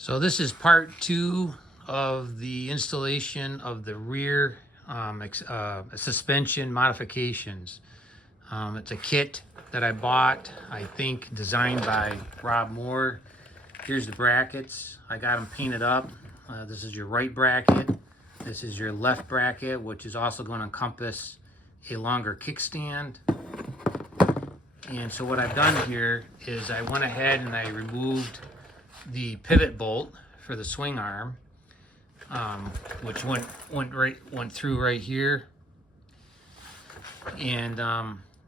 So this is part 2 of the installation of the rear suspension modifications. It's a kit that I bought, I think designed by Rob Moore. Here's the brackets. I got them painted up. This is your right bracket. This is your left bracket, which is also going to encompass a longer kickstand. And so what I've done here is I went ahead and I removed the pivot bolt for the swing arm, which went through right here, and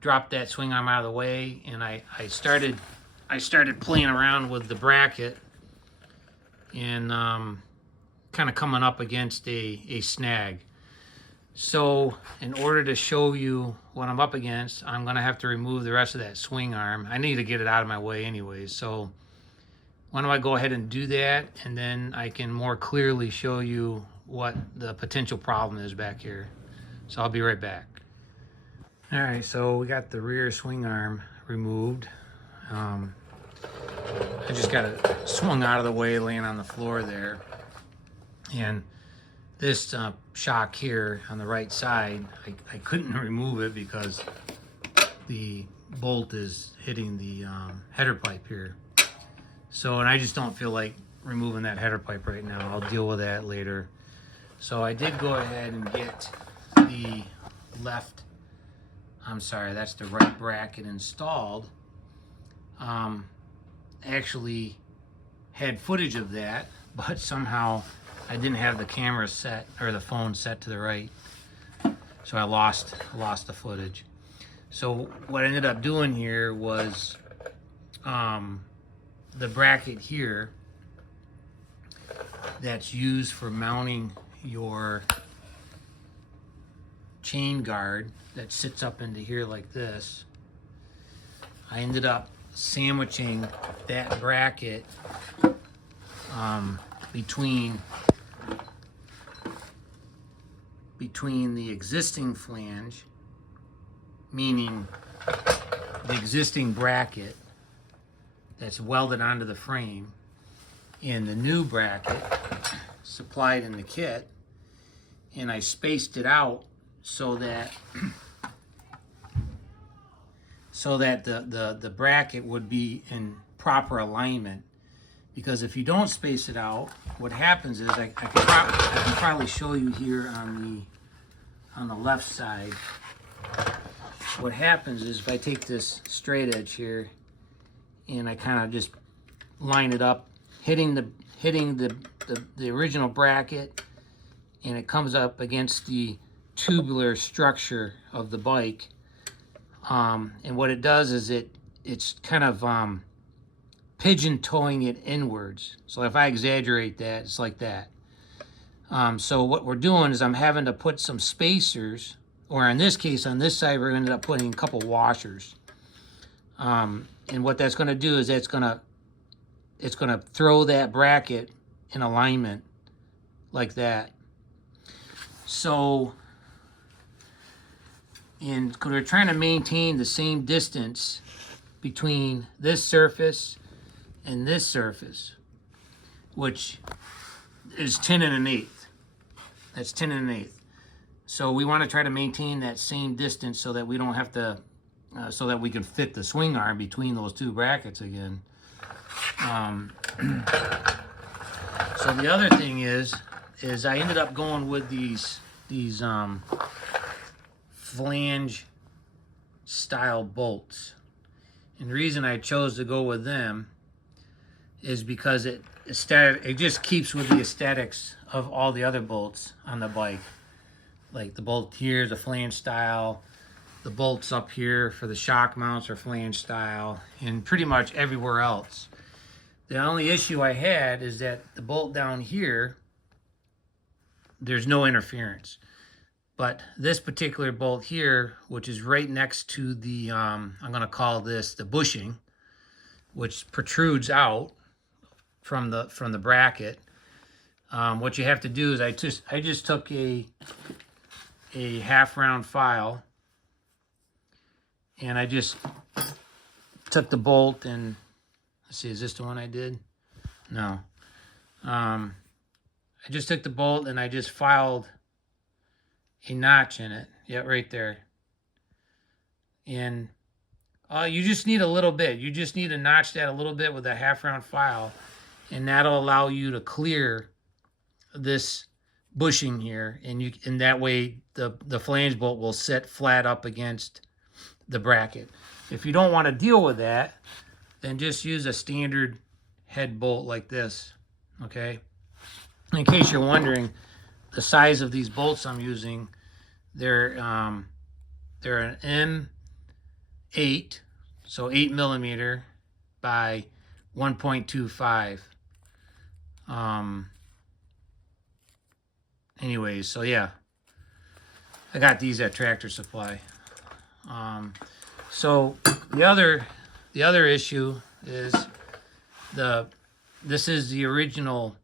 dropped that swing arm out of the way. And I started playing around with the bracket and kind of coming up against a snag. So in order to show you what I'm up against, I'm gonna have to remove the rest of that swing arm. I need to get it out of my way anyways, so why don't I go ahead and do that, and then I can more clearly show you what the potential problem is back here. So I'll be right back. All right, so we got the rear swing arm removed. I just got it swung out of the way, laying on the floor there. And this shock here on the right side, I couldn't remove it because the bolt is hitting the header pipe here. So, and I just don't feel like removing that header pipe right now. I'll deal with that later. So I did go ahead and get the that's the right bracket installed. Actually had footage of that, but somehow I didn't have the camera set, or the phone set to the right. So I lost the footage. So what I ended up doing here was the bracket here that's used for mounting your chain guard that sits up into here like this. I ended up sandwiching that bracket between the existing flange, meaning the existing bracket that's welded onto the frame, and the new bracket supplied in the kit, and I spaced it out so that the bracket would be in proper alignment. Because if you don't space it out, what happens is I can probably show you here on the left side. What happens is if I take this straight edge here and I kind of just line it up, hitting the original bracket, and it comes up against the tubular structure of the bike. And what it does is it's kind of pigeon toeing it inwards. So if I exaggerate that, it's like that. So what we're doing is I'm having to put some spacers, or in this case, on this side, we're going to end up putting a couple washers. And what that's going to do is it's going to throw that bracket in alignment like that. So, and we're trying to maintain the same distance between this surface and this surface, which is 10 1/8. That's 10 1/8. So we want to try to maintain that same distance so that we don't have to, so that we can fit the swing arm between those two brackets again. So the other thing is I ended up going with these flange style bolts. And the reason I chose to go with them is because it just keeps with the aesthetics of all the other bolts on the bike. Like the bolt here is a flange style, the bolts up here for the shock mounts are flange style, and pretty much everywhere else. The only issue I had is that the bolt down here, there's no interference. But this particular bolt here, which is right next to the, I'm going to call this the bushing, which protrudes out from the bracket. What you have to do is I just took a half round file, and I just took the bolt and, let's see, is this the one I did? No. I just took the bolt and I just filed a notch in it. Yeah, right there. And you just need a little bit. You just need to notch that a little bit with a 1/2 round file, and that'll allow you to clear this bushing here, and that way the flange bolt will sit flat up against the bracket. If you don't want to deal with that, then just use a standard head bolt like this, okay? In case you're wondering, the size of these bolts I'm using, they're an M8, so 8mm by 1.25. Anyways, so yeah, I got these at Tractor Supply. So the other issue is this is the original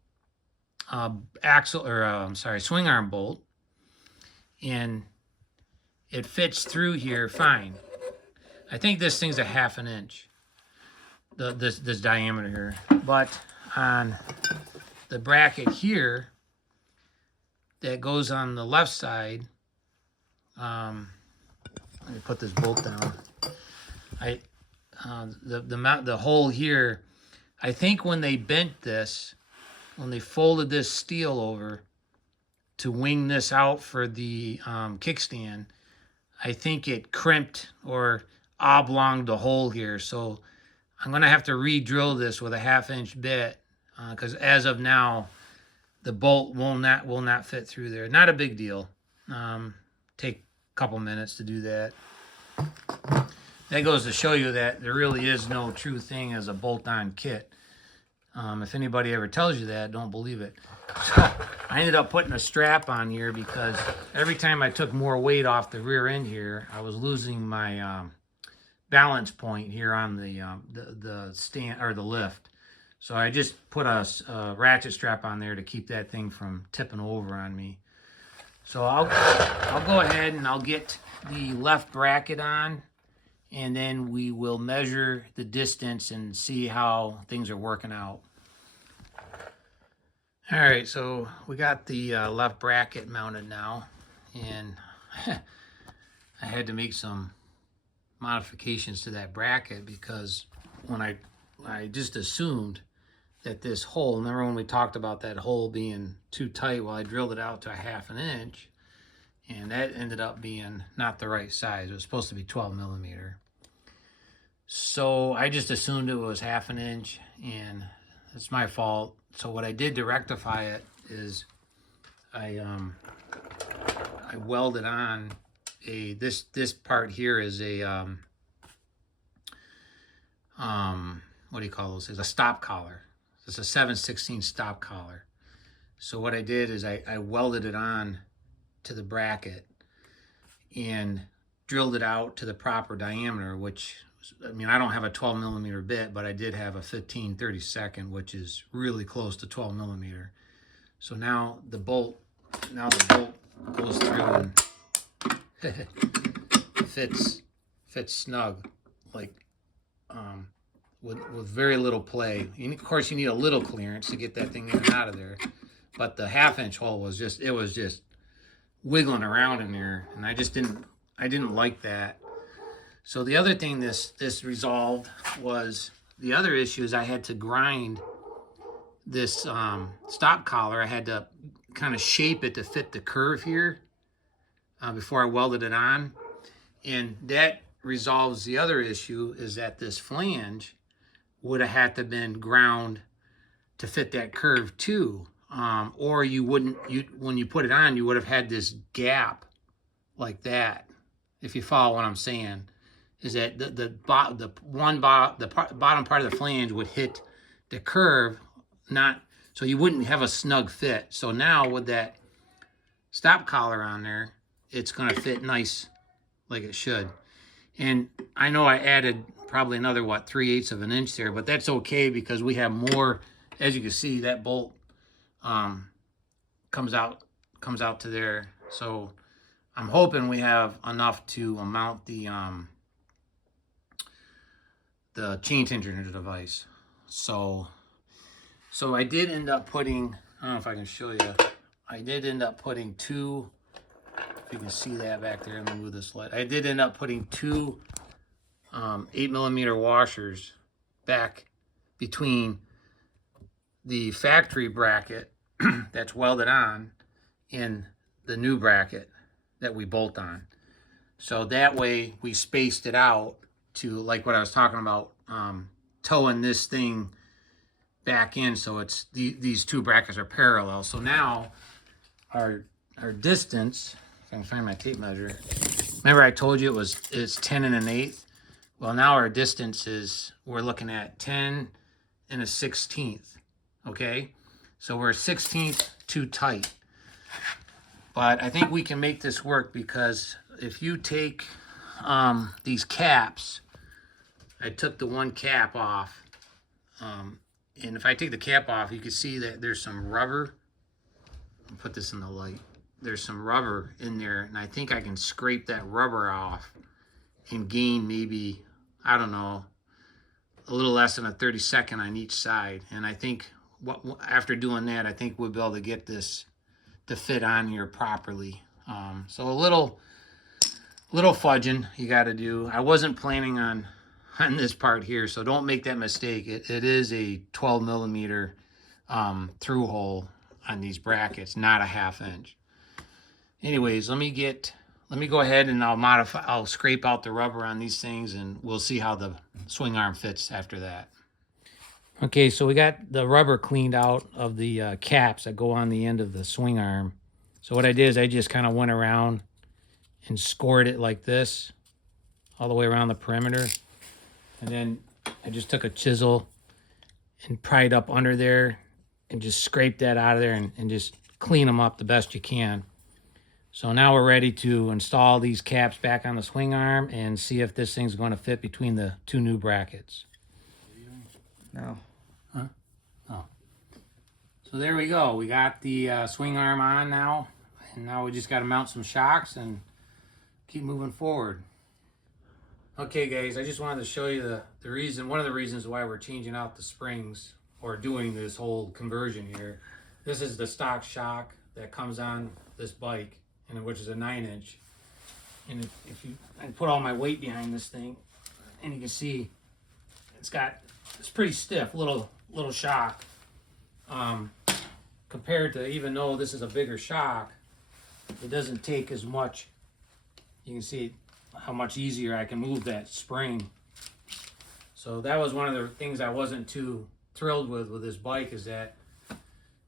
swing arm bolt, and it fits through here fine. I think this thing's a 1/2 inch, this diameter here, but on the bracket here that goes on the left side, let me put this bolt down. The hole here, I think when they bent this, when they folded this steel over to wing this out for the kickstand, I think it crimped or oblonged the hole here. So I'm gonna have to re-drill this with a 1/2 inch bit, because as of now, the bolt will not fit through there. Not a big deal. Take a couple minutes to do that. That goes to show you that there really is no true thing as a bolt-on kit. If anybody ever tells you that, don't believe it. So I ended up putting a strap on here because every time I took more weight off the rear end here, I was losing my balance point here on the stand or the lift. So I just put a ratchet strap on there to keep that thing from tipping over on me. So I'll go ahead and I'll get the left bracket on, and then we will measure the distance and see how things are working out. All right, so we got the left bracket mounted now, and I had to make some modifications to that bracket because when I just assumed that this hole, remember when we talked about that hole being too tight? Well, I drilled it out to a 1/2 inch, and that ended up being not the right size. It was supposed to be 12mm. So I just assumed it was 1/2 inch, and it's my fault. So what I did to rectify it is I welded on this part here is a what do you call those? It's a stop collar. It's a 7/16 stop collar. So what I did is I welded it on to the bracket and drilled it out to the proper diameter, which, I mean, I don't have a 12mm bit, but I did have a 15/32, which is really close to 12mm. So now the bolt goes through and fits snug, like with very little play. And of course, you need a little clearance to get that thing in and out of there. But the 1/2 inch hole was just wiggling around in there, and I didn't like that. So the other thing this resolved was the other issue is I had to grind this stop collar. I had to kind of shape it to fit the curve here before I welded it on, and that resolves the other issue is that this flange would have had to been ground to fit that curve too, or you wouldn't. When you put it on, you would have had this gap like that. If you follow what I'm saying, is that the bottom part of the flange would hit the curve, not so you wouldn't have a snug fit. So now with that stop collar on there, it's going to fit nice like it should. And I know I added probably another 3/8 of an inch there, but that's okay because we have more. As you can see, that bolt comes out to there. So I'm hoping we have enough to mount the chain tensioner device. So So I did end up putting, I don't know if I can show you, I did end up putting two, if you can see that back there, let me move this light. I did end up putting two 8mm washers back between the factory bracket that's welded on and the new bracket that we bolt on. So that way we spaced it out to, like what I was talking about, towing this thing back in, so it's these two brackets are parallel. So now our distance, if I can find my tape measure, remember I told you it's 10 1/8. Well, now our distance is, we're looking at 10 1/16. Okay, so we're 1/16 too tight, but I think we can make this work, because if you take these caps, I took the one cap off, and if I take the cap off, you can see that there's some rubber. I'll put this in the light. There's some rubber in there, and I think I can scrape that rubber off and gain maybe, I don't know, a little less than a 32nd on each side. And I think after doing that, I think we'll be able to get this to fit on here properly. So a little fudging you got to do. I wasn't planning on this part here, so don't make that mistake. It is a 12mm through hole on these brackets, not a 1/2 inch. Anyways, let me go ahead and I'll scrape out the rubber on these things, and we'll see how the swing arm fits after that. Okay, so we got the rubber cleaned out of the caps that go on the end of the swing arm. So what I did is I just kind of went around and scored it like this all the way around the perimeter. And then I just took a chisel and pried up under there and just scraped that out of there and just clean them up the best you can. So now we're ready to install these caps back on the swing arm and see if this thing's going to fit between the two new brackets. No. Huh? Oh. So there we go. We got the swing arm on now, and now we just got to mount some shocks and keep moving forward. Okay guys, I just wanted to show you the reason, one of the reasons why we're changing out the springs or doing this whole conversion here. This is the stock shock that comes on this bike, and which is a 9-inch. And if you, I put all my weight behind this thing, and you can see it's pretty stiff, little shock. Compared to, even though this is a bigger shock, it doesn't take as much. You can see how much easier I can move that spring. So that was one of the things I wasn't too thrilled with this bike, is that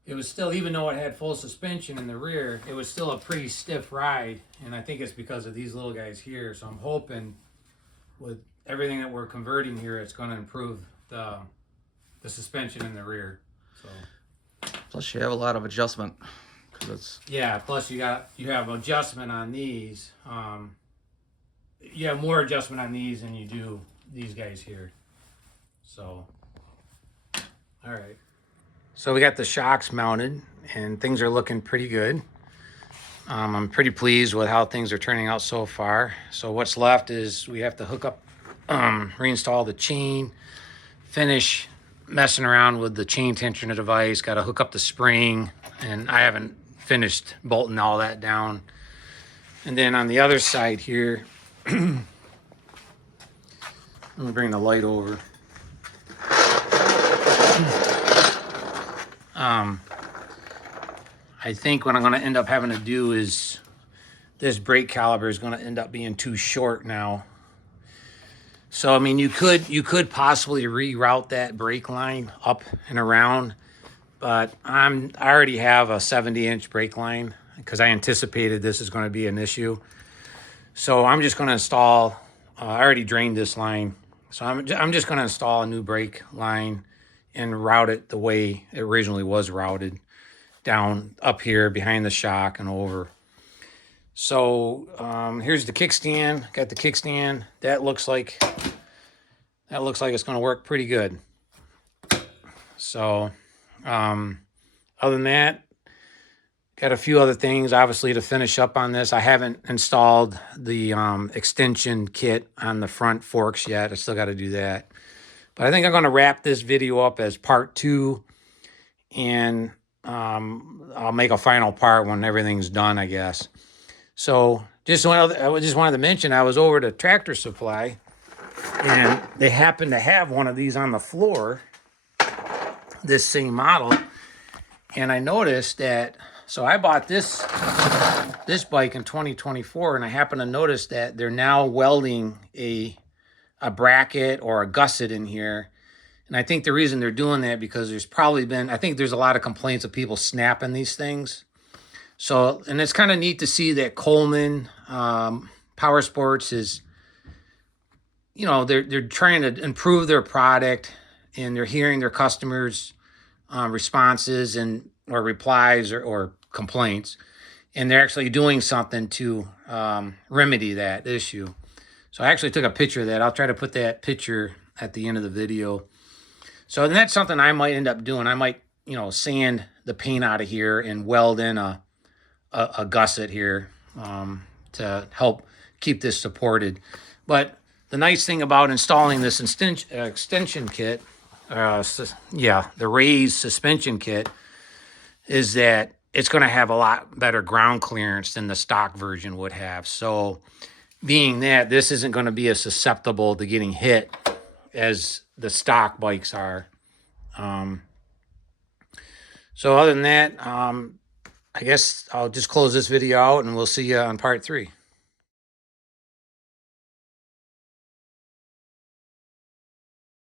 it was still, even though it had full suspension in the rear, it was still a pretty stiff ride. And I think it's because of these little guys here. So I'm hoping with everything that we're converting here, it's going to improve the suspension in the rear. So Plus you have a lot of adjustment. yeah, plus you have adjustment on these. You have more adjustment on these than you do these guys here. So, all right. So we got the shocks mounted, and things are looking pretty good. I'm pretty pleased with how things are turning out so far. So what's left is we have to hook up, reinstall the chain, finish messing around with the chain tensioner device, got to hook up the spring, and I haven't finished bolting all that down. And then on the other side here, let me bring the light over. I think what I'm going to end up having to do is, this brake caliber is going to end up being too short now. So I mean, you could possibly reroute that brake line up and around, but I already have a 70-inch brake line because I anticipated this is going to be an issue. So I'm just going to install. I already drained this line, so I'm just going to install a new brake line and route it the way it originally was routed, down up here behind the shock and over. So here's the kickstand. Got the kickstand. That looks like it's going to work pretty good. So other than that, got a few other things obviously to finish up on this. I haven't installed the extension kit on the front forks yet. I still got to do that. But I think I'm going to wrap this video up as part 2 and I'll make a final part when everything's done, I guess. So I just wanted to mention, I was over to Tractor Supply, and they happened to have one of these on the floor, this same model. And I noticed that, so I bought this bike in 2024, and I happened to notice that they're now welding a bracket or a gusset in here. And I think the reason they're doing that because I think there's a lot of complaints of people snapping these things. So, and it's kind of neat to see that Coleman Power Sports is, they're trying to improve their product, and they're hearing their customers' responses or replies or complaints, and they're actually doing something to remedy that issue. So I actually took a picture of that. I'll try to put that picture at the end of the video. So that's something I might end up doing. I might, sand the paint out of here and weld in a gusset here to help keep this supported. But the nice thing about installing this extension kit, the raised suspension kit, is that it's going to have a lot better ground clearance than the stock version would have. So being that this isn't going to be as susceptible to getting hit as the stock bikes are. So other than that, I guess I'll just close this video out, and we'll see you on part 3.